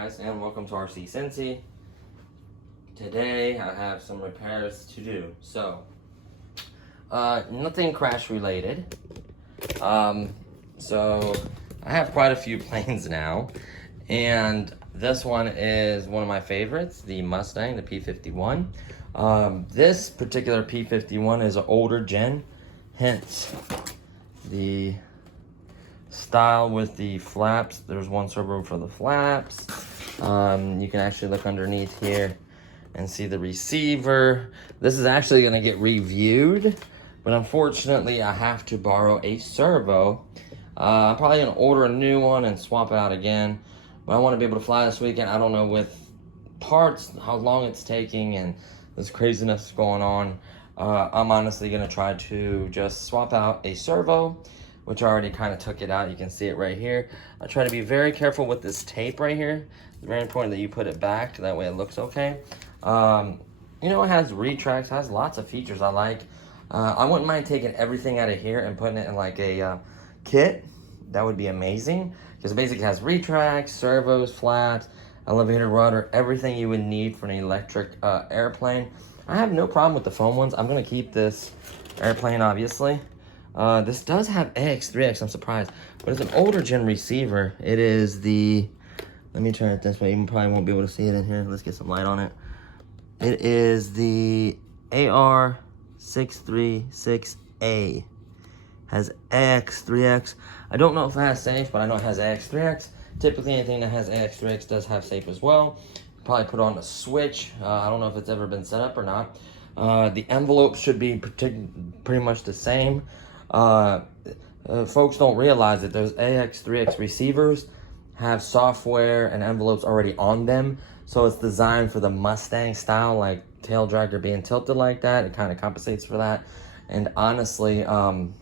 guys, and welcome to RC Cincy. Today I have some repairs to do. So, nothing crash related. So I have quite a few planes now, and this one is one of my favorites, the Mustang, the P51. This particular P51 is an older gen, hence the style with the flaps. There's one servo for the flaps. You can actually look underneath here and see the receiver. This is actually going to get reviewed, but unfortunately I have to borrow a servo. I'm probably going to order a new one and swap it out again, but I want to be able to fly this weekend. I don't know with parts how long it's taking and this craziness going on. I'm honestly going to try to just swap out a servo, which I already kind of took it out. You can see it right here. I try to be very careful with this tape right here. It's very important that you put it back, that way it looks okay. You know, it has retracts, has lots of features I like. I wouldn't mind taking everything out of here and putting it in like a kit. That would be amazing, because it basically has retracts, servos, flaps, elevator rudder, everything you would need for an electric airplane. I have no problem with the foam ones. I'm going to keep this airplane, obviously. This does have AX3X, I'm surprised, but it's an older gen receiver. It is the, let me turn it this way, you probably won't be able to see it in here. Let's get some light on it. It is the AR636A. Has AX3X. I don't know if it has safe, but I know it has AX3X. Typically anything that has AX3X does have safe as well. Probably put on a switch. I don't know if it's ever been set up or not. The envelope should be pretty much the same. Folks don't realize that those AX3X receivers have software and envelopes already on them, so it's designed for the Mustang style, like tail dragger being tilted like that. It kind of compensates for that. And honestly, and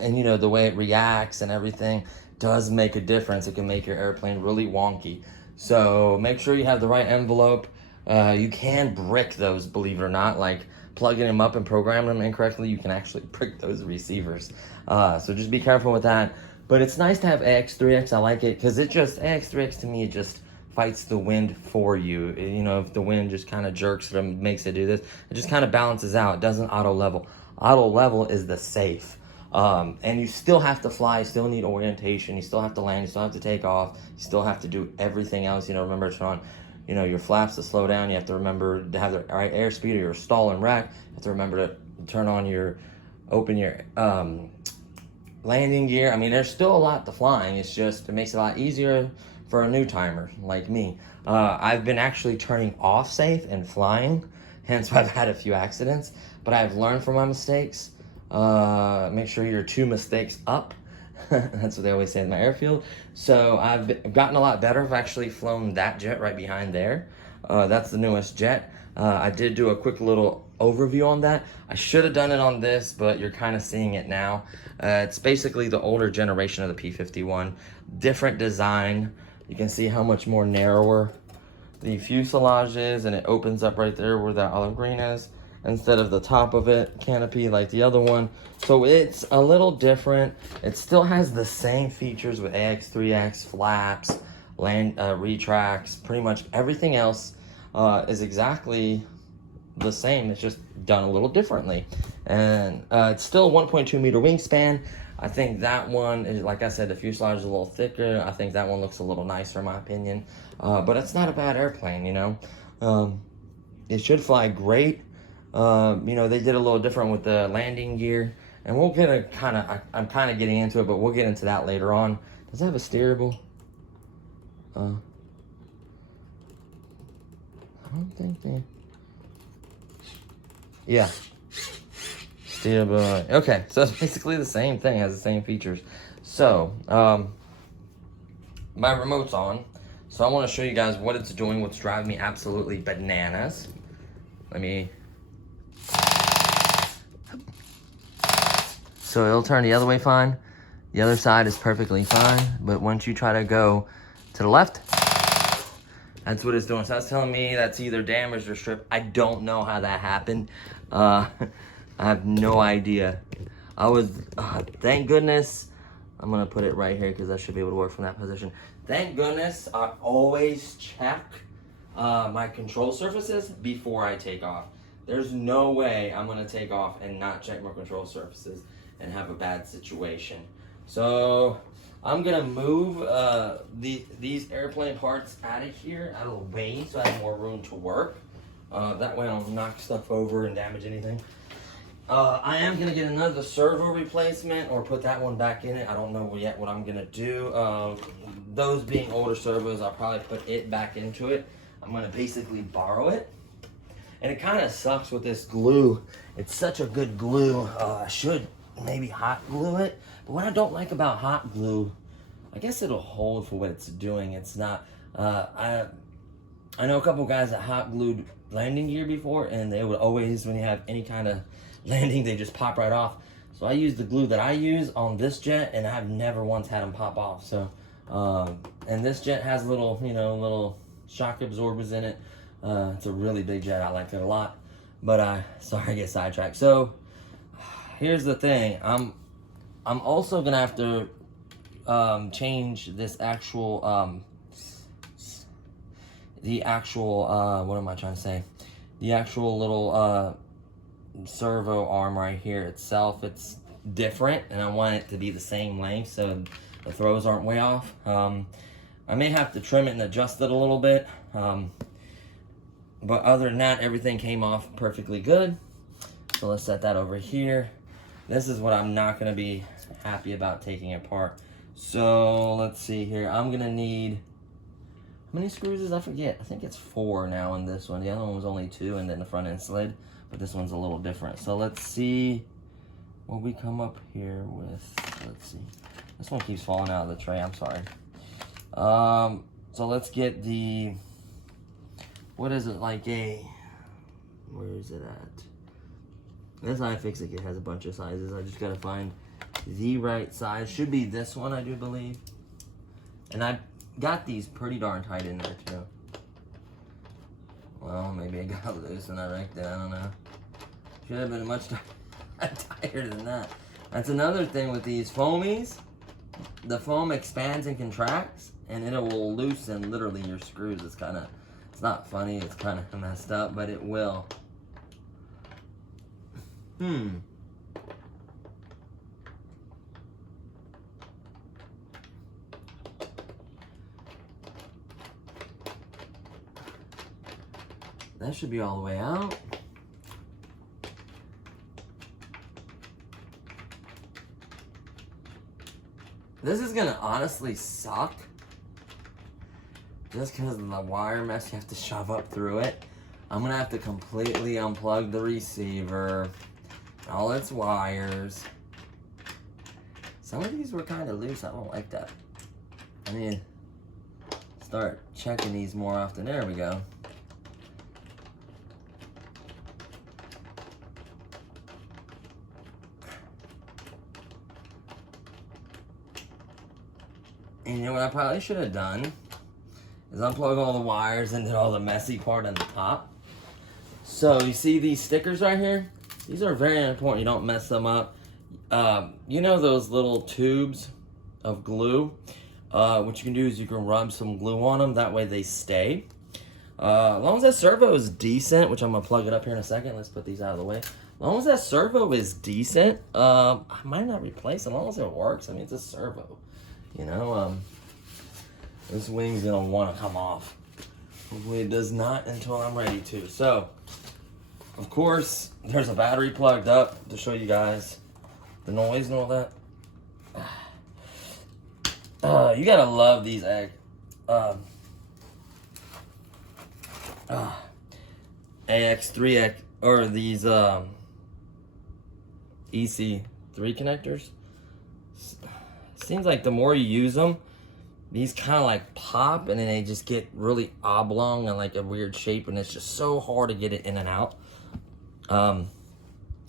you know, the way it reacts and everything does make a difference. It can make your airplane really wonky, so make sure you have the right envelope. You can brick those, believe it or not, like plugging them up and programming them incorrectly, you can actually brick those receivers. So just be careful with that. But it's nice to have AX3X. I like it because it just, AX3X to me, it just fights the wind for you. You know, if the wind just kind of jerks it and makes it do this, it just kind of balances out. It doesn't auto level. Auto level is the safe. And you still have to fly, you still need orientation, you still have to land, you still have to take off, you still have to do everything else. You know, remember to turn on, you know, your flaps to slow down. You have to remember to have the right airspeed, or your stall and rack. You have to remember to turn on your, open your landing gear. I mean, there's still a lot to flying. It's just, it makes it a lot easier for a new timer like me. I've been actually turning off safe and flying, hence why I've had a few accidents, but I've learned from my mistakes. Make sure you're 2 mistakes up. That's what they always say in my airfield. So I've gotten a lot better. I've actually flown that jet right behind there. That's the newest jet. I did do a quick little overview on that. I should have done it on this, but you're kind of seeing it now. It's basically the older generation of the P51. Different design. You can see how much more narrower the fuselage is, and it opens up right there where that olive green is, instead of the top of it canopy like the other one. So it's a little different. It still has the same features with AX3X, flaps, land retracts, pretty much everything else is exactly the same. It's just done a little differently. And it's still 1.2 meter wingspan. I think that one is, like I said, the fuselage is a little thicker. I think that one looks a little nicer in my opinion. But it's not a bad airplane, you know. It should fly great. You know, they did a little different with the landing gear, and we'll get a kind of, I'm kind of getting into it, but we'll get into that later on. Does it have a steerable? I don't think they, yeah, steerable. Okay, so it's basically the same thing, has the same features. So my remote's on, so I want to show you guys what it's doing, what's driving me absolutely bananas. Let me, so it'll turn the other way fine. The other side is perfectly fine, but once you try to go to the left, that's what it's doing. So that's telling me that's either damaged or stripped. I don't know how that happened. I have no idea. I was, thank goodness, I'm gonna put it right here because I should be able to work from that position. Thank goodness I always check my control surfaces before I take off. There's no way I'm gonna take off and not check my control surfaces and have a bad situation. So I'm gonna move these airplane parts out of here, out of the way, so I have more room to work. That way I don't knock stuff over and damage anything. I am gonna get another servo replacement or put that one back in it. I don't know yet what I'm gonna do. Those being older servos, I'll probably put it back into it. I'm gonna basically borrow it. And it kind of sucks with this glue. It's such a good glue. I should maybe hot glue it. But what I don't like about hot glue, I guess it'll hold for what it's doing. It's not, I know a couple guys that hot glued landing gear before, and they would always, when you have any kind of landing, they just pop right off. So I use the glue that I use on this jet, and I've never once had them pop off. So, and this jet has little, little shock absorbers in it. It's a really big jet. I like it a lot. But sorry, I get sidetracked. So here's the thing. I'm also gonna have to change this actual what am I trying to say? The actual little servo arm right here itself. It's different, and I want it to be the same length so the throws aren't way off. I may have to trim it and adjust it a little bit. But other than that, everything came off perfectly good. So let's set that over here. This is what I'm not gonna be happy about taking apart. So let's see here. I'm gonna need, how many screws is I forget? I think it's 4 now in this one. The other one was only 2, and then the front end slid, but this one's a little different. So let's see what we come up here with. Let's see. This one keeps falling out of the tray, I'm sorry. So let's get the, what is it, like a, where is it at? This iFixit kit has a bunch of sizes. I just gotta find the right size. Should be this one, I do believe. And I got these pretty darn tight in there too. Well, maybe I got loose and I wrecked it, I don't know. Should have been much tighter than that. That's another thing with these foamies. The foam expands and contracts, and it will loosen literally your screws. It's kind of, it's not funny, it's kind of messed up, but it will. That should be all the way out. This is gonna honestly suck. Just because of the wire mess you have to shove up through it. I'm gonna have to completely unplug the receiver, all its wires. Some of these were kind of loose. I don't like that. I need to start checking these more often. There we go. And you know what I probably should have done is unplug all the wires and did all the messy part on the top. So you see these stickers right here? These are very important. You don't mess them up. You know those little tubes of glue? What you can do is you can rub some glue on them. That way they stay. As long as that servo is decent, which I'm going to plug it up here in a second. Let's put these out of the way. As long as that servo is decent, I might not replace it. As long as it works. I mean, it's a servo. You know, this wing's gonna want to come off. Hopefully it does not until I'm ready to. So, of course, there's a battery plugged up to show you guys the noise and all that. You gotta love these AX3X or these EC3 connectors. Seems like the more you use them, these kind of like pop, and then they just get really oblong and like a weird shape, and it's just so hard to get it in and out.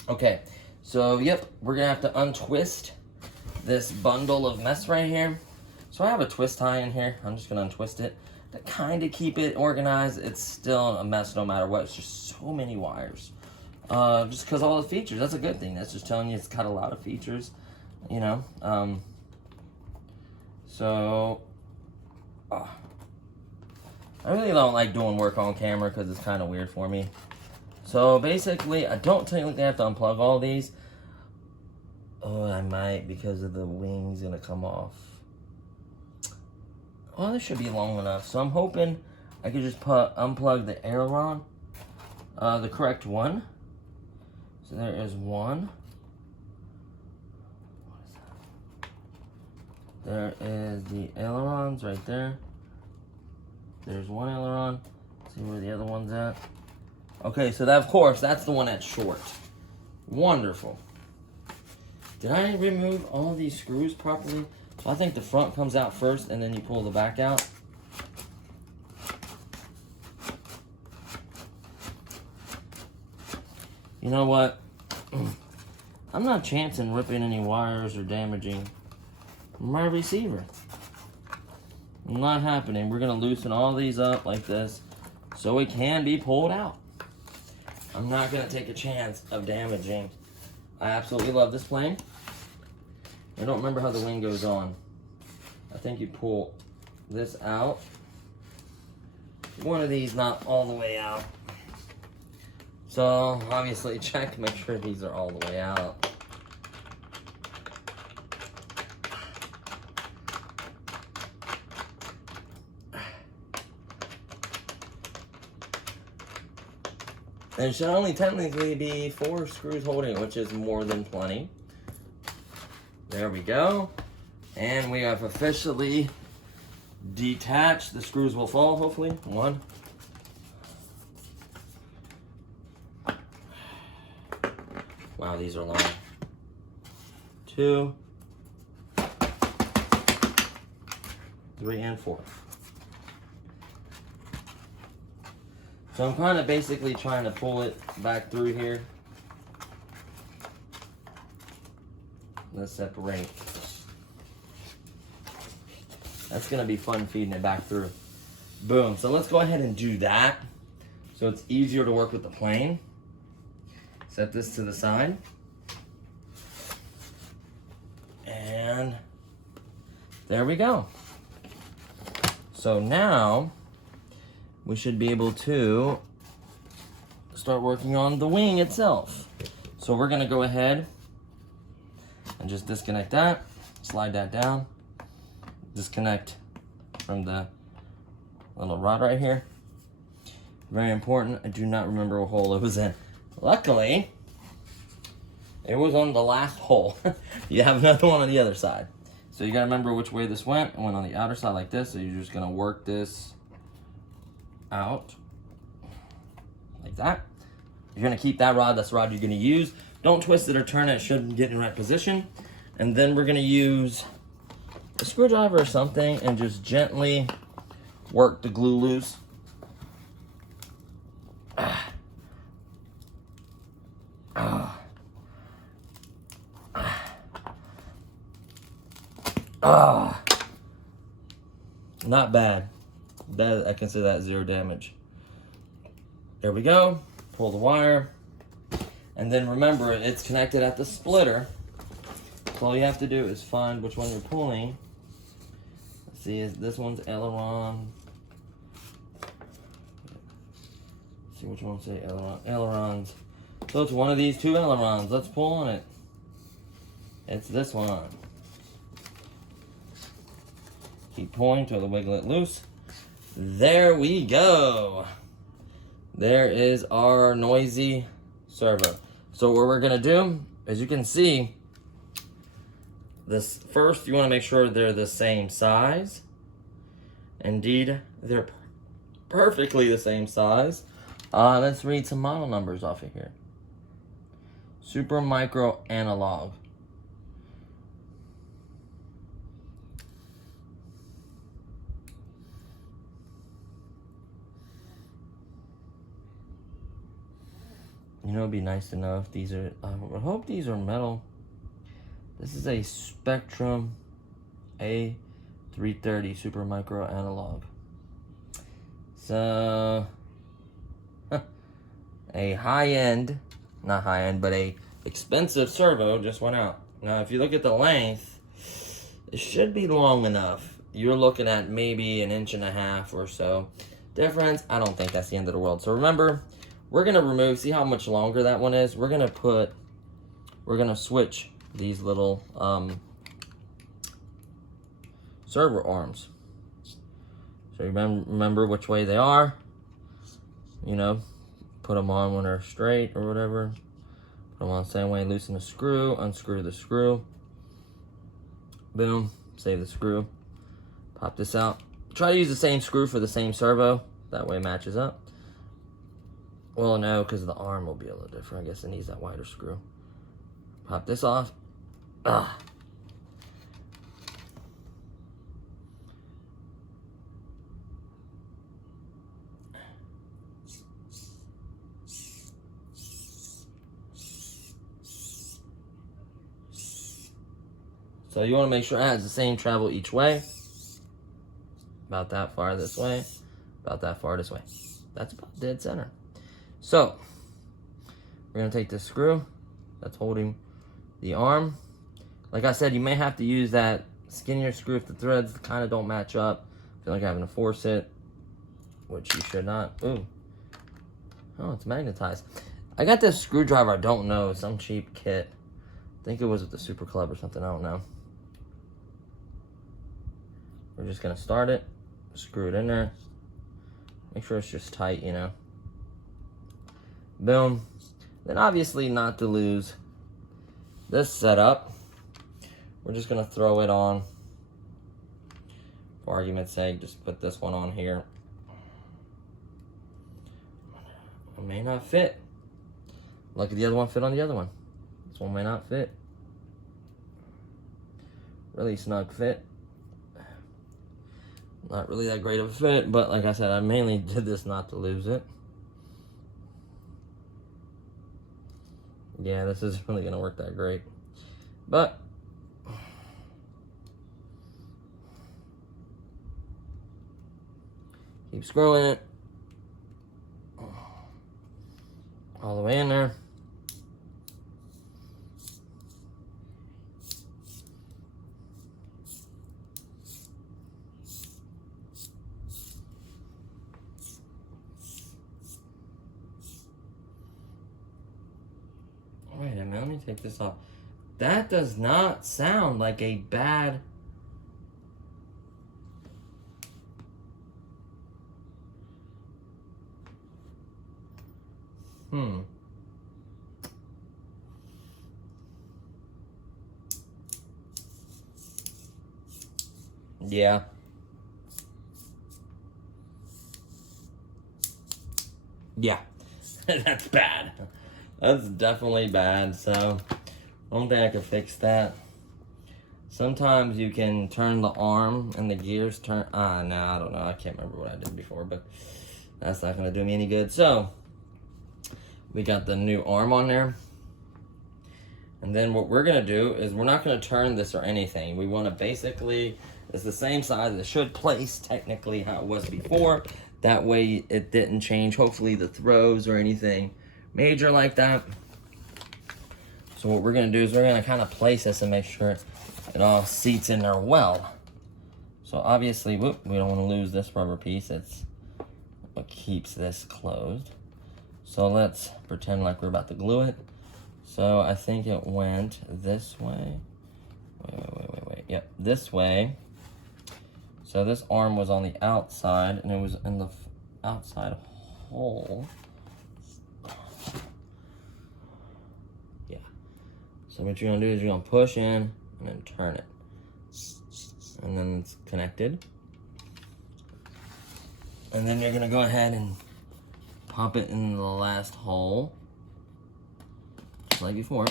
Okay, so yep, we're gonna have to untwist this bundle of mess right here. So I have a twist tie in here. I'm just gonna untwist it to kind of keep it organized. It's still a mess no matter what. It's just so many wires. Just because all the features, that's a good thing. That's just telling you it's got a lot of features, you know. So, I really don't like doing work on camera because it's kind of weird for me. So basically, I don't technically have to unplug all these. Oh, I might because of the wings gonna come off. Well, this should be long enough. So I'm hoping I could just unplug the aileron, the correct one. So there is one. There is the ailerons right there. There's one aileron. Let's see where the other one's at. Okay, so that, of course, that's the one that's short. Wonderful. Did I remove all these screws properly? So I think the front comes out first and then you pull the back out. You know what? I'm not chancing ripping any wires or damaging my receiver. Not happening. We're gonna loosen all these up like this so it can be pulled out. I'm not gonna take a chance of damaging. I absolutely love this plane. I don't remember how the wing goes on. I think you pull this out. One of these not all the way out. So obviously check, make sure these are all the way out. There should only technically be 4 screws holding it, which is more than plenty. There we go. And we have officially detached. The screws will fall, hopefully. 1. Wow, these are long. 2. 3 and 4. So I'm kind of basically trying to pull it back through here. Let's separate. That's going to be fun feeding it back through. Boom. So let's go ahead and do that so it's easier to work with the plane. Set this to the side. And there we go. So now we should be able to start working on the wing itself. So we're gonna go ahead and just disconnect that, slide that down, disconnect from the little rod right here. Very important, I do not remember what hole it was in. Luckily, it was on the last hole. You have another one on the other side. So you gotta remember which way this went. It went on the outer side like this, so you're just gonna work this out like that. You're gonna keep that rod, that's the rod you're gonna use. Don't twist it or turn it, it should get in the right position. And then we're gonna use a screwdriver or something and just gently work the glue loose. Not bad. That, I consider that 0 damage. There we go. Pull the wire. And then remember, it's connected at the splitter. So all you have to do is find which one you're pulling. Let's see, this one's aileron. Let's see which one say aileron. Ailerons. So it's one of these 2 ailerons. Let's pull on it. It's this one. Keep pulling till the wiggle it loose. There we go. There is our noisy servo. So what we're gonna do, as you can see, this first you want to make sure they're the same size. Indeed, they're perfectly the same size. Let's read some model numbers off of here. Super micro analog. You know, it'd be nice to know if these are, I hope these are metal. This is a Spectrum A330 Super Micro Analog. So, a high-end, not high-end, but a expensive servo just went out. Now, if you look at the length, It should be long enough. You're looking at maybe 1.5 inches or so difference. I don't think that's the end of the world. So remember, we're gonna remove, see how much longer that one is? We're gonna switch these little servo arms. So remember which way they are. You know, put them on when they're straight or whatever. Put them on the same way, loosen the screw, unscrew the screw. Boom, save the screw. Pop this out. Try to use the same screw for the same servo. That way it matches up. Well, no, because the arm will be a little different. I guess it needs that wider screw. Pop this off. Ah. So you want to make sure it has the same travel each way. About that far this way. About that far this way. That's about dead center. So, we're going to take this screw that's holding the arm. Like I said, you may have to use that skinnier screw if the threads kind of don't match up. I feel like having to force it, which you should not. Ooh. Oh, it's magnetized. I got this screwdriver, I don't know, some cheap kit. I think it was at the Super Club or something, I don't know. We're just gonna start it, screw it in there. Make sure it's just tight, you know. Boom. Then obviously not to lose this setup, we're just gonna throw it on. For argument's sake, just put this one on here. It may not fit. Lucky the other one fit on the other one. This one may not fit. Really snug fit. Not really that great of a fit, but like I said, I mainly did this not to lose it. Yeah, this isn't really gonna work that great. But keep screwing it all the way in there. Wait a minute, let me take this off. That does not sound like a bad... Yeah. Yeah. That's bad. That's definitely bad, so I don't think I can fix that. Sometimes you can turn the arm and the gears turn... no, I don't know. I can't remember what I did before, but that's not going to do me any good. So, we got the new arm on there. And then what we're going to do is we're not going to turn this or anything. We want to basically... It's the same size. It should place technically how it was before. That way it didn't change, hopefully, the throws or anything major like that. So what we're going to do is we're going to kind of place this and make sure it all seats in there well. So obviously, whoop, we don't want to lose this rubber piece. It's what keeps this closed. So let's pretend like we're about to glue it. So I think it went this way. Wait. Yep, this way. So this arm was on the outside, and it was in the outside hole. Yeah. So what you're gonna do is you're gonna push in and then turn it. And then it's connected. And then you're gonna go ahead and pop it in the last hole. Just like before.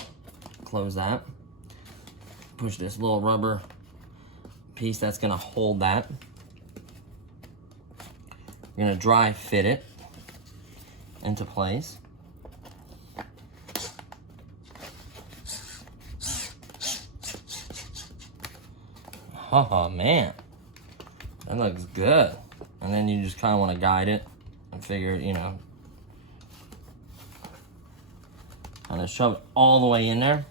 Close that. Push this little rubber piece that's gonna hold that. You're gonna dry fit it into place. Oh man, that looks good. And then you just kind of want to guide it and figure, you know, kind of shove it all the way in there.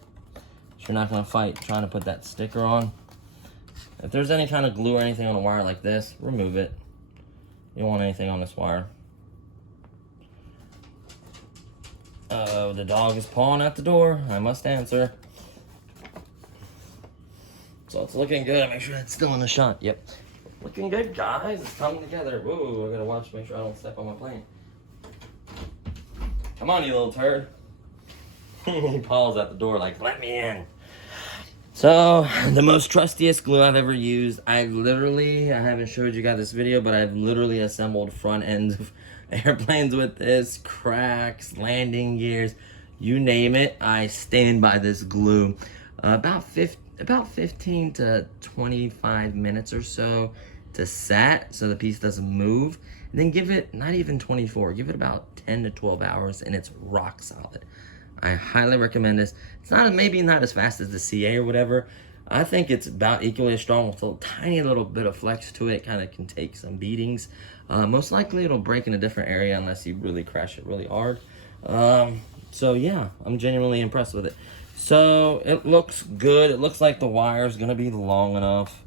So you're not gonna fight trying to put that sticker on. If there's any kind of glue or anything on a wire like this, remove it. You don't want anything on this wire. Oh, the dog is pawing at the door. I must answer. So it's looking good. Make sure it's still in the shot. Yep. Looking good, guys. It's coming together. Whoa, I gotta watch, make sure I don't step on my plane. Come on, you little turd. He paws at the door like, let me in. So, the most trustiest glue I've ever used. I haven't showed you guys this video, but I've literally assembled front ends of airplanes with this, cracks, landing gears, you name it. I stand by this glue. About 15 to 25 minutes or so to set so the piece doesn't move. And then give it, not even 24, give it about 10 to 12 hours and it's rock solid. I highly recommend this. It's not, maybe not as fast as the CA or whatever. I think it's about equally as strong with a tiny little bit of flex to it. Kind of can take some beatings. Most likely it'll break in a different area unless you really crash it really hard. So yeah, I'm genuinely impressed with it. So it looks good. It looks like the wire is gonna be long enough.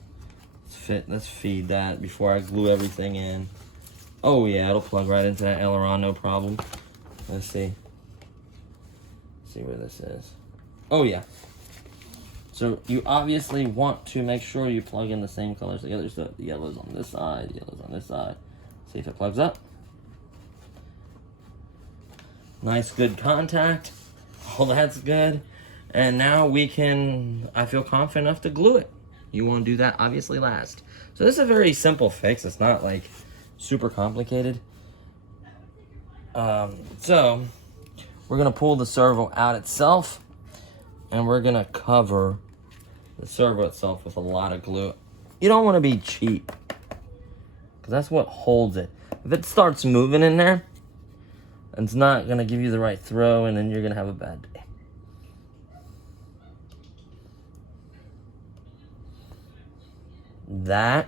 Let's feed that before I glue everything in. Oh yeah, it'll plug right into that aileron, no problem. Let's see. See where this is. Oh yeah. So you obviously want to make sure you plug in the same colors together. So the yellow's on this side, the yellow's on this side. See if it plugs up. Nice, good contact. All that's good. And now we can, I feel confident enough to glue it. You want to do that obviously last. So this is a very simple fix. It's not like super complicated. So we're gonna pull the servo out itself and we're gonna cover the servo itself with a lot of glue. You don't want to be cheap because that's what holds it. If it starts moving in there, it's not gonna give you the right throw and then you're gonna have a bad day. That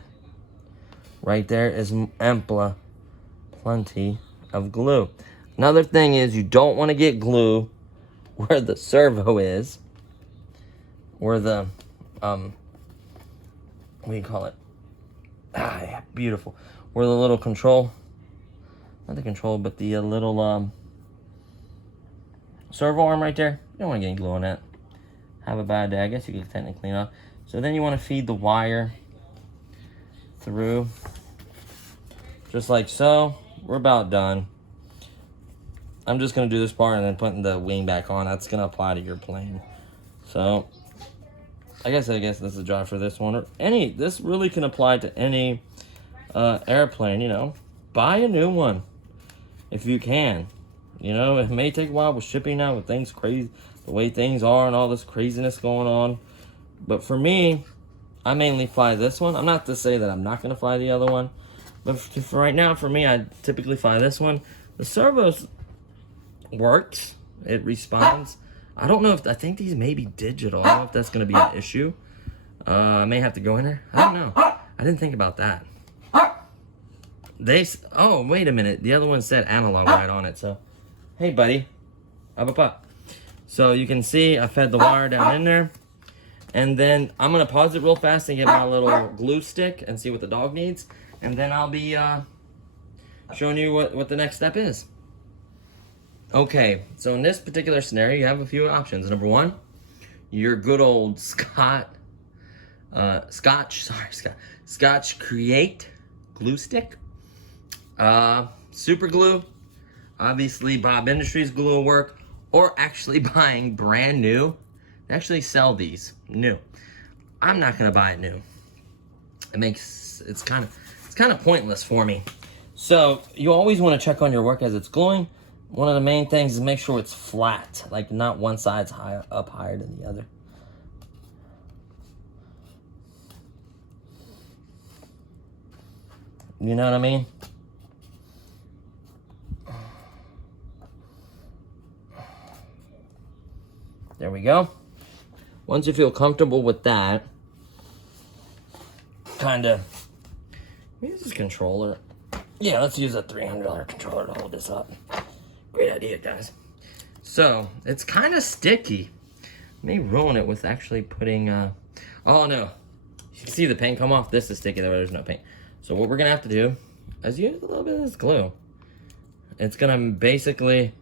right there is plenty of glue. Another thing is you don't want to get glue where the servo is, where the what do you call it? Ah, yeah, beautiful. Where the little control, not the control, but the little servo arm right there. You don't want to get any glue on that. Have a bad day. I guess you could technically clean up. So then you want to feed the wire through, just like so. We're about done. I'm just gonna do this part and then putting the wing back on. That's gonna apply to your plane. So I guess this is a job for this one, or any. This really can apply to any airplane. You know, buy a new one if you can. You know, it may take a while with shipping now, with things crazy, the way things are, and all this craziness going on. But for me, I mainly fly this one. I'm not to say that I'm not gonna fly the other one, but for right now, for me, I typically fly this one. The servos works. It responds. I don't know if, I think these may be digital. I don't know if that's going to be an issue. I may have to go in there. I don't know. I didn't think about that. Oh, wait a minute. The other one said analog right on it. So, hey, buddy. Up, up. So you can see I fed the wire down in there. And then I'm going to pause it real fast and get my little glue stick and see what the dog needs. And then I'll be showing you what the next step is. Okay, so in this particular scenario, you have a few options. Number one, your good old Scotch Create glue stick. Super glue. Obviously, Bob Industries glue will work. Or actually buying brand new. They actually sell these new. I'm not gonna buy it new. It's kind of pointless for me. So you always want to check on your work as it's gluing. One of the main things is make sure it's flat, like not one side's higher than the other. You know what I mean? There we go. Once you feel comfortable with that, use this controller. Yeah, let's use a $300 controller to hold this up. Great idea, guys. So, it's kind of sticky. May ruin it with actually putting, oh no. You can see the paint come off. This is sticky, there's no paint. So what we're gonna have to do is use a little bit of this glue. It's gonna basically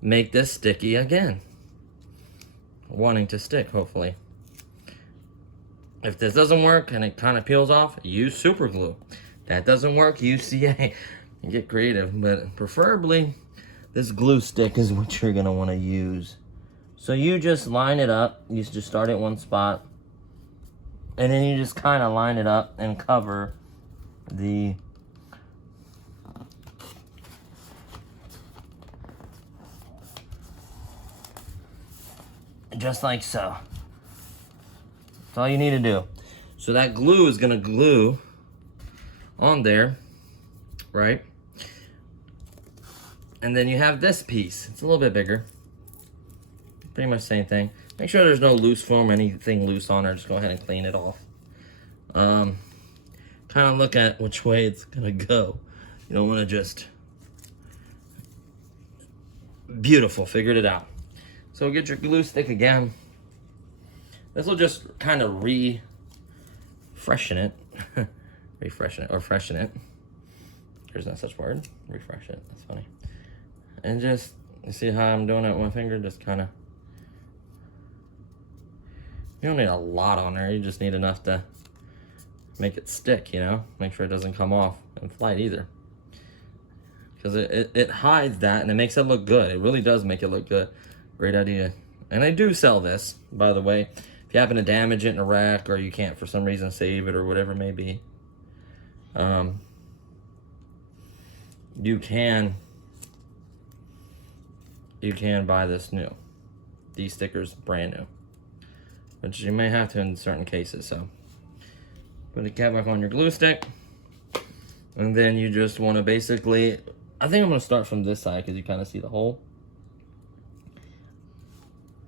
make this sticky again. Wanting to stick, hopefully. If this doesn't work and it kind of peels off, use super glue. That doesn't work, use CA. Get creative, but preferably this glue stick is what you're gonna wanna use. So you just line it up. You just start at one spot, and then you just kind of line it up and cover the just like so. That's all you need to do. So that glue is gonna glue on there, right? And then you have this piece. It's a little bit bigger. Pretty much the same thing. Make sure there's no loose foam or anything loose on there. Just go ahead and clean it off. Kind of look at which way it's gonna go. You don't want to just... Beautiful, figured it out. So get your glue stick again. This will just kind of refreshen it. Refreshen it, or freshen it. There's no such word. Refresh it, that's funny. And just, you see how I'm doing it with my finger? Just kind of... You don't need a lot on there, you just need enough to make it stick, you know? Make sure it doesn't come off in flight either. Because it hides that and it makes it look good. It really does make it look good. Great idea. And I do sell this, by the way. If you happen to damage it in a wreck or you can't for some reason save it or whatever it may be, you can buy this new. These stickers brand new. Which you may have to in certain cases, so. Put the cap back on your glue stick. And then you just want to basically, I think I'm going to start from this side because you kind of see the hole.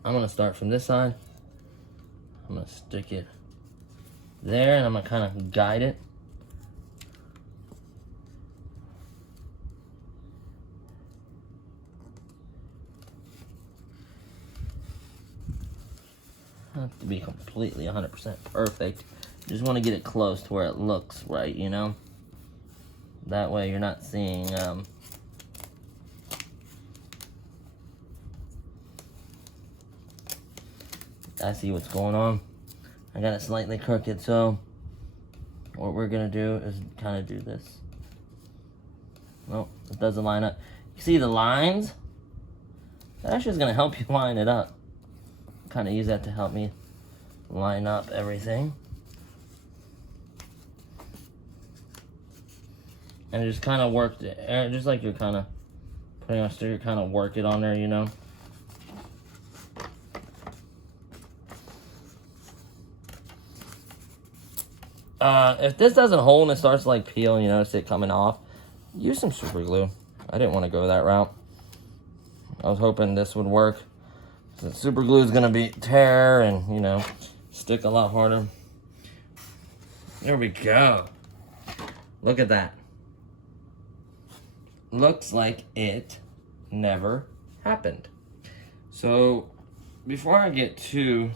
I'm going to start from this side. I'm going to stick it there and I'm going to kind of guide it. Not to be completely 100% perfect. You just want to get it close to where it looks right, you know? That way you're not seeing, I see what's going on. I got it slightly crooked, so what we're gonna do is kind of do this. Nope, it doesn't line up. You see the lines? That actually is gonna help you line it up. Kind of use that to help me line up everything. And just kind of work it, just like you're kind of putting on sticker, kind of work it on there, you know. If this doesn't hold and it starts to like peel and you notice it coming off, use some super glue. I didn't want to go that route. I was hoping this would work. So super glue is gonna be tear and, you know, stick a lot harder. There we go. Look at that. Looks like it never happened. So before I get too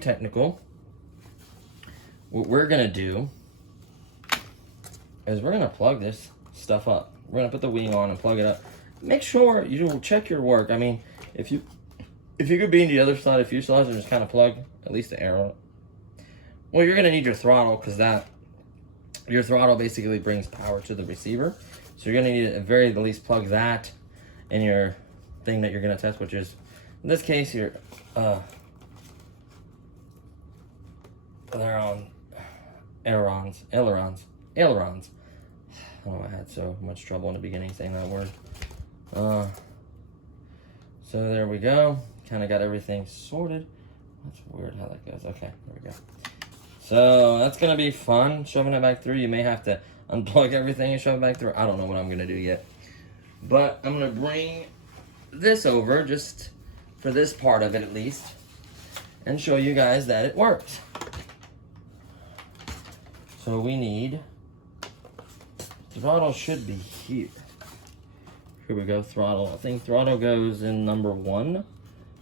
technical, what we're gonna do is we're gonna plug this stuff up. We're gonna put the wing on and plug it up. Make sure you check your work. I mean, if you could be in the other side of fuselage and just kind of plug at least the arrow. Well, you're gonna need your throttle because your throttle basically brings power to the receiver. So you're gonna need to at very least plug that in your thing that you're gonna test, which is in this case your ailerons. I don't know, I had so much trouble in the beginning saying that word. So there we go. Kind of got everything sorted. That's weird how that goes. Okay, there we go. So that's gonna be fun, shoving it back through. You may have to unplug everything and shove it back through. I don't know what I'm gonna do yet. But I'm gonna bring this over, just for this part of it at least, and show you guys that it works. So we need, throttle should be here. Here we go, throttle. I think throttle goes in number 1.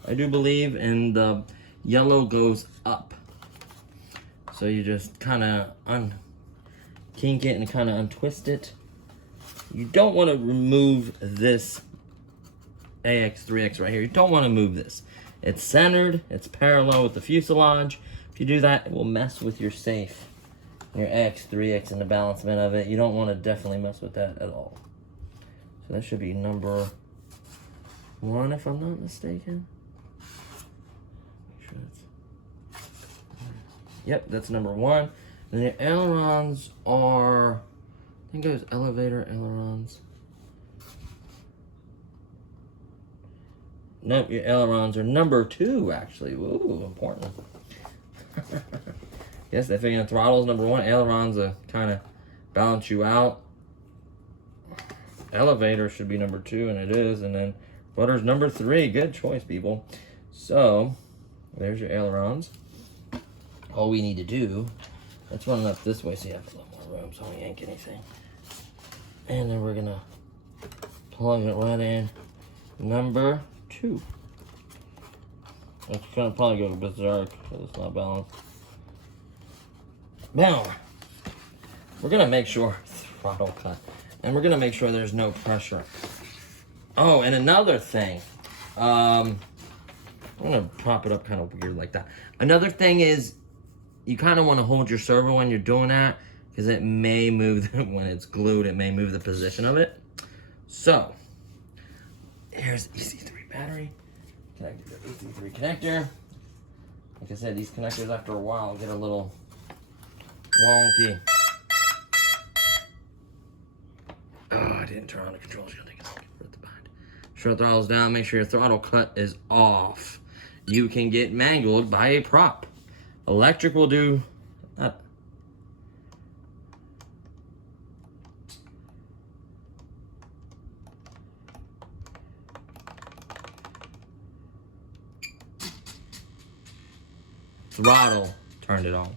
I do believe in the yellow goes up. So you just kind of kink it and kind of untwist it. You don't want to remove this AX3X right here. You don't want to move this. It's centered, it's parallel with the fuselage. If you do that, it will mess with your safe, your AX3X and the balancement of it. You don't want to definitely mess with that at all. So that should be number 1 if I'm not mistaken. Make sure it's... Yep, that's number 1. And the ailerons are, I think it was elevator ailerons. Nope, your ailerons are number 2, actually. Ooh, important. Yes, they figure throttle's number 1. Ailerons kind of balance you out. Elevator should be number 2, and it is. And then rudder's number 3. Good choice, people. So, there's your ailerons. All we need to do, let's run it up this way so you have a little more room so I don't yank anything. And then we're gonna plug it right in. Number 2. It's gonna probably go berserk because it's not balanced. Now, we're gonna make sure throttle cut, and we're gonna make sure there's no pressure. Oh, and another thing, I'm gonna prop it up kind of weird like that. Another thing is, you kind of want to hold your servo when you're doing that, because it may move, when it's glued, it may move the position of it. So, here's EC3 battery, connected to EC3 connector. Like I said, these connectors after a while get a little wonky. Oh, I didn't turn on the controls. You're gonna take a second for it to bind. Shut the throttles down, make sure your throttle cut is off. You can get mangled by a prop. Electric will do that. Throttle turned it on.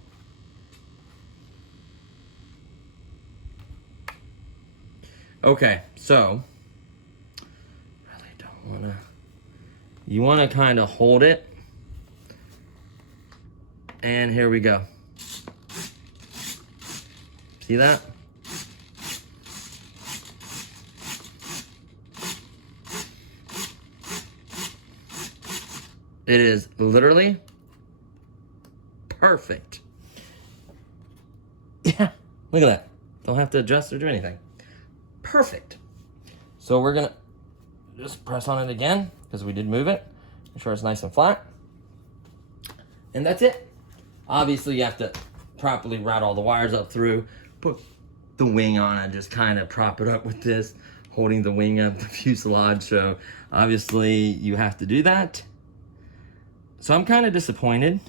Okay, so really don't wanna. You wanna kind of hold it. And here we go. See that? It is literally perfect. Yeah, look at that. Don't have to adjust or do anything. Perfect. So we're gonna just press on it again because we did move it. Make sure it's nice and flat. And that's it. Obviously, you have to properly route all the wires up through, put the wing on, and just kind of prop it up with this, holding the wing up, the fuselage. So obviously, you have to do that. So I'm kind of disappointed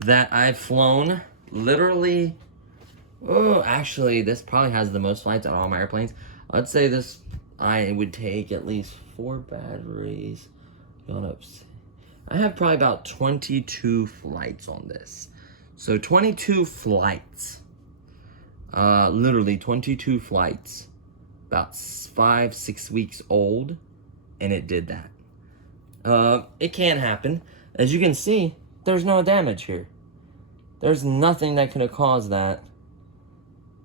that I've flown literally, oh, actually, this probably has the most flights out of all my airplanes. I'd say this, I would take at least 4 batteries. Going up. I have probably about 22 flights on this. So 22 flights. Literally 22 flights. About 5-6 weeks old. And it did that. It can happen. As you can see, there's no damage here. There's nothing that could have caused that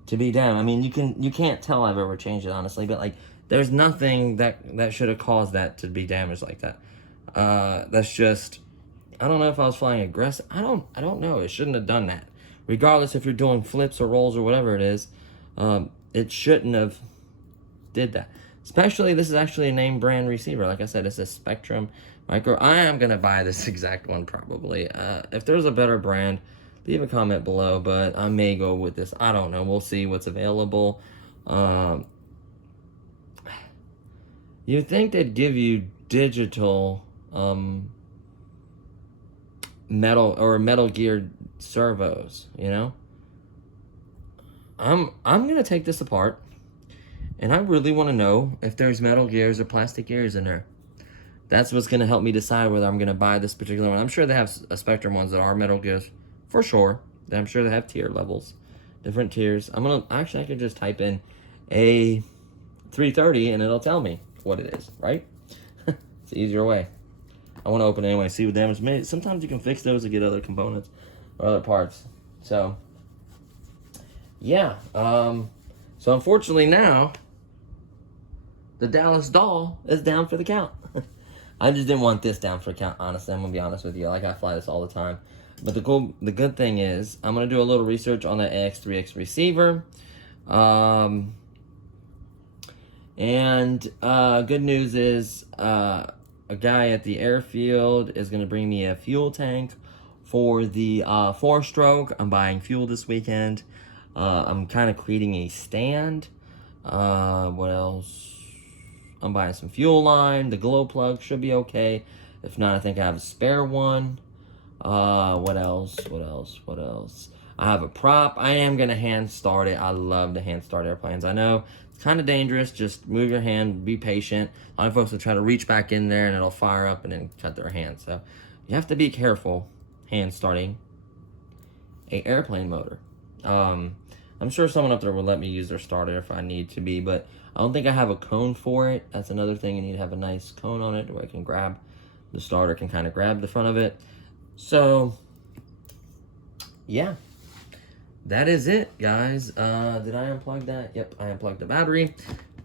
to be down. I mean, you can't tell I've ever changed it, honestly. But, like, there's nothing that should have caused that to be damaged like that. That's just, I don't know if I was flying aggressive. I don't know. It shouldn't have done that. Regardless if you're doing flips or rolls or whatever it is, it shouldn't have did that. Especially, this is actually a name brand receiver. Like I said, it's a Spectrum Micro. I am going to buy this exact one probably. If there's a better brand, leave a comment below, but I may go with this. I don't know. We'll see what's available. You'd think they'd give you digital Metal Gear servos, you know? I'm gonna take this apart, and I really want to know if there's metal gears or plastic gears in there. That's what's gonna help me decide whether I'm gonna buy this particular one. I'm sure they have a Spectrum ones that are metal gears for sure. I'm sure they have tier levels, different tiers. I could just type in a 330 and it'll tell me what it is, right? It's the easier way. I want to open it anyway, see what damage made. Sometimes you can fix those to get other components or other parts. So, yeah. So unfortunately now, the Dallas doll is down for the count. I just didn't want this down for the count, honestly. I'm gonna be honest with you. Like, I fly this all the time. But the good thing is, I'm gonna do a little research on the AX3X receiver. Good news is, a guy at the airfield is gonna bring me a fuel tank for the 4-stroke. I'm buying fuel this weekend. I'm kind of creating a stand. What else? I'm buying some fuel line. The glow plug should be okay. If not, I think I have a spare one. What else? I have a prop. I am gonna hand start it. I love to hand start airplanes. I know it's kind of dangerous. Just move your hand, be patient. A lot of folks will try to reach back in there and it'll fire up and then cut their hand. So you have to be careful hand starting a airplane motor. I'm sure someone up there will let me use their starter if I need to be, but I don't think I have a cone for it. That's another thing. You need to have a nice cone on it where I can grab the starter, can kind of grab the front of it. So, yeah, that is it, guys. Did I unplug that? Yep, I unplugged the battery.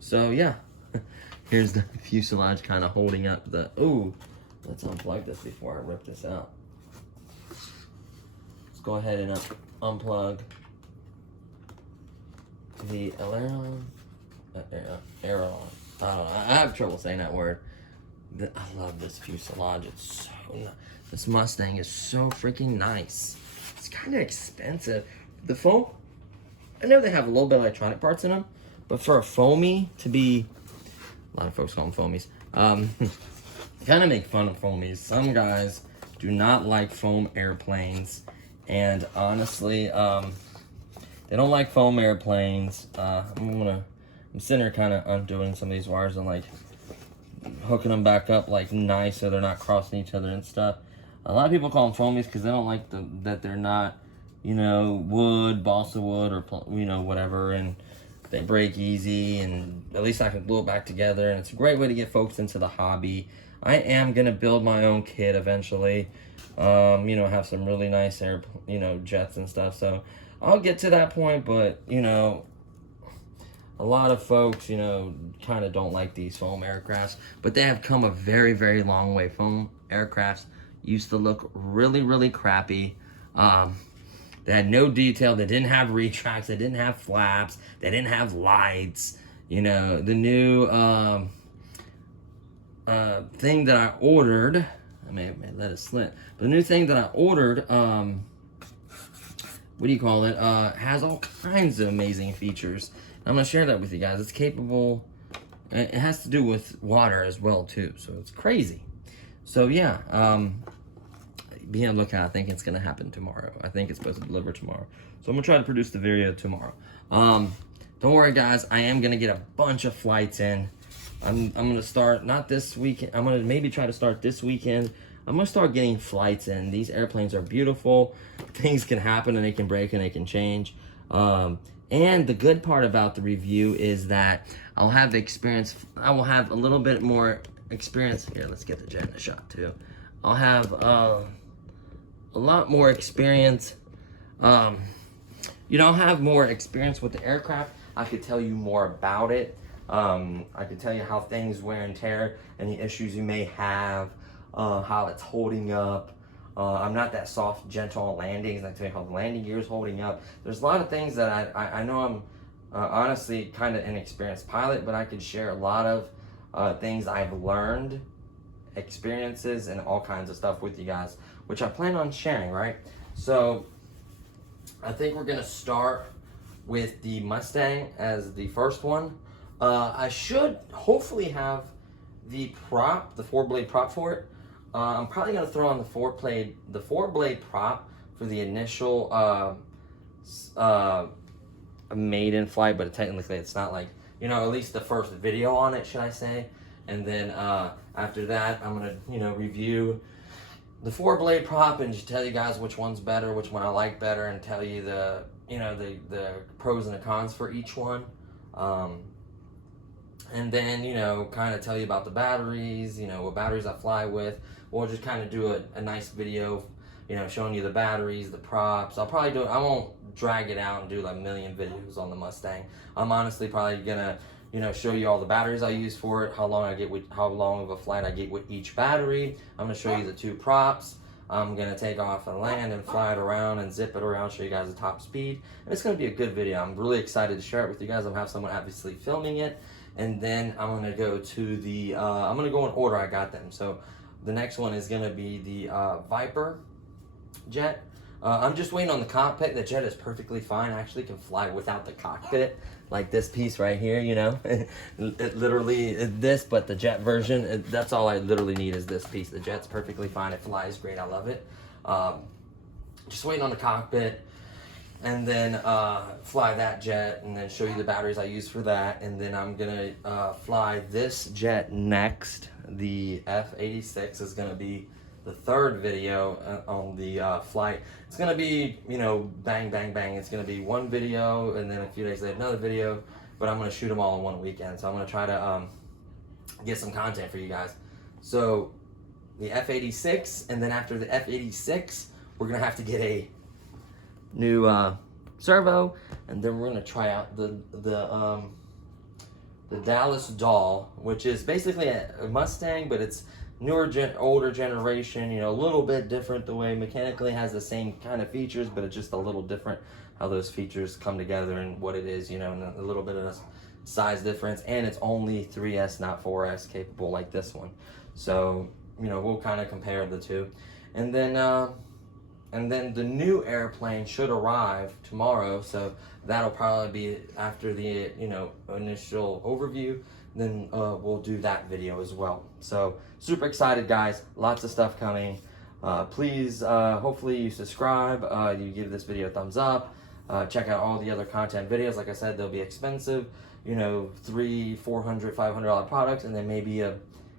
So, yeah, here's the fuselage kind of holding up the, ooh, let's unplug this before I rip this out. Let's go ahead and unplug the Aileron. Aileron. I don't know. I have trouble saying that word. I love this fuselage. It's so nice. This Mustang is so freaking nice. It's kind of expensive. The foam, I know they have a little bit of electronic parts in them, but for a foamy to be, a lot of folks call them foamies. Kind of make fun of foamies. Some guys do not like foam airplanes, and honestly, they don't like foam airplanes. I'm sitting here kind of undoing some of these wires and like hooking them back up like nice so they're not crossing each other and stuff. A lot of people call them foamies because they don't like that they're not, you know, wood, balsa wood, or, you know, whatever, and they break easy, and at least I can glue it back together, and it's a great way to get folks into the hobby. I am going to build my own kit eventually, you know, have some really nice jets and stuff, so I'll get to that point, but, you know, a lot of folks, you know, kind of don't like these foam aircrafts, but they have come a very, very long way. Foam aircrafts used to look really, really crappy. They had no detail. They didn't have retracts. They didn't have flaps. They didn't have lights. You know, the new thing that I ordered, I may let it slip, but the new thing that I ordered, what do you call it, has all kinds of amazing features. I'm going to share that with you guys. It's capable, it has to do with water as well too, so it's crazy. So yeah, be on the lookout. I think it's going to happen tomorrow. I think it's supposed to deliver tomorrow. So I'm going to try to produce the video tomorrow. Don't worry guys, I am going to get a bunch of flights in. I'm going to start, not this weekend, I'm going to maybe try to start this weekend. I'm going to start getting flights in. These airplanes are beautiful. Things can happen and they can break and they can change. And the good part about the review is that I'll have the experience. I will have a little bit more experience. Here, let's get the jet in the shot too. I'll have a lot more experience. You know, I'll have more experience with the aircraft. I could tell you more about it. I could tell you how things wear and tear, any issues you may have, how it's holding up. I'm not that soft, gentle on landings. I tell you how the landing gear is holding up. There's a lot of things that I know I'm honestly kind of an inexperienced pilot, but I could share a lot of things I've learned, experiences, and all kinds of stuff with you guys, which I plan on sharing, right? So I think we're gonna start with the Mustang as the first one. I should hopefully have the prop, the 4-blade prop for it. I'm probably gonna throw on the 4-blade prop for the initial maiden flight, but technically it's not, like, you know, at least the first video on it, should I say? And then after that, I'm gonna, you know, review the 4-blade prop and just tell you guys which one's better, which one I like better, and tell you the, you know, the pros and the cons for each one. and then, you know, kind of tell you about the batteries, you know, what batteries I fly with. We'll just kind of do a nice video, you know, showing you the batteries, the props. I'll probably do it, I won't drag it out and do like a million videos on the Mustang. I'm honestly probably gonna, you know, show you all the batteries I use for it, how long of a flight I get with each battery. I'm gonna show you the 2 props. I'm gonna take off and land and fly it around and zip it around, show you guys the top speed. And it's gonna be a good video. I'm really excited to share it with you guys. I'm gonna have someone obviously filming it. And then I'm gonna go to the, I'm gonna go in order I got them. So the next one is gonna be the Viper jet. I'm just waiting on the cockpit. The jet is perfectly fine. I actually can fly without the cockpit, like this piece right here, you know. It literally is this, but the jet version, that's all I literally need is this piece. The jet's perfectly fine. It flies great. I love it. Just waiting on the cockpit, and then fly that jet, and then show you the batteries I use for that. And then I'm gonna fly this jet next. The F-86 is gonna be the 3rd video on the flight. It's gonna be, you know, bang, bang, bang. It's gonna be one video, and then a few days later another video, but I'm gonna shoot them all in one weekend. So I'm gonna try to get some content for you guys. So the F-86, and then after the F-86, we're gonna have to get a new servo, and then we're gonna try out the Dallas Doll, which is basically a Mustang, but it's older generation, you know, a little bit different the way mechanically has the same kind of features, but it's just a little different how those features come together and what it is, you know, and a little bit of a size difference. And it's only 3S, not 4S capable like this one. So, you know, we'll kind of compare the two. And then the new airplane should arrive tomorrow, so that'll probably be after the, you know, initial overview. Then we'll do that video as well. So super excited, guys. Lots of stuff coming. Please, hopefully you subscribe, you give this video a thumbs up, check out all the other content videos. Like I said, they'll be expensive, you know, $300, $400, $500 products, and then maybe a,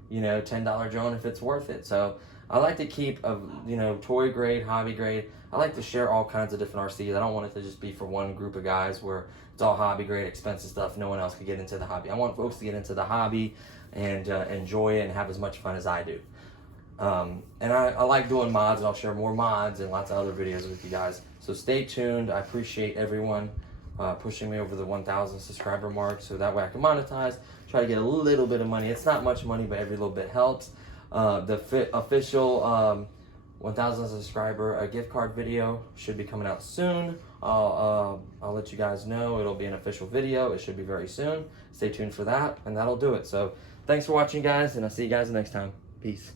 you know, $10 drone if it's worth it. So I like to keep a, you know, toy grade, hobby grade. I like to share all kinds of different RCs. I don't want it to just be for one group of guys where it's all hobby grade, expensive stuff. No one else could get into the hobby. I want folks to get into the hobby and enjoy it and have as much fun as I do. And I like doing mods, and I'll share more mods and lots of other videos with you guys. So stay tuned. I appreciate everyone pushing me over the 1,000 subscriber mark, so that way I can monetize, try to get a little bit of money. It's not much money, but every little bit helps. The official 1,000 subscriber gift card video should be coming out soon. I'll let you guys know. It'll be an official video. It should be very soon. Stay tuned for that, and that'll do it. So thanks for watching, guys, and I'll see you guys next time. Peace.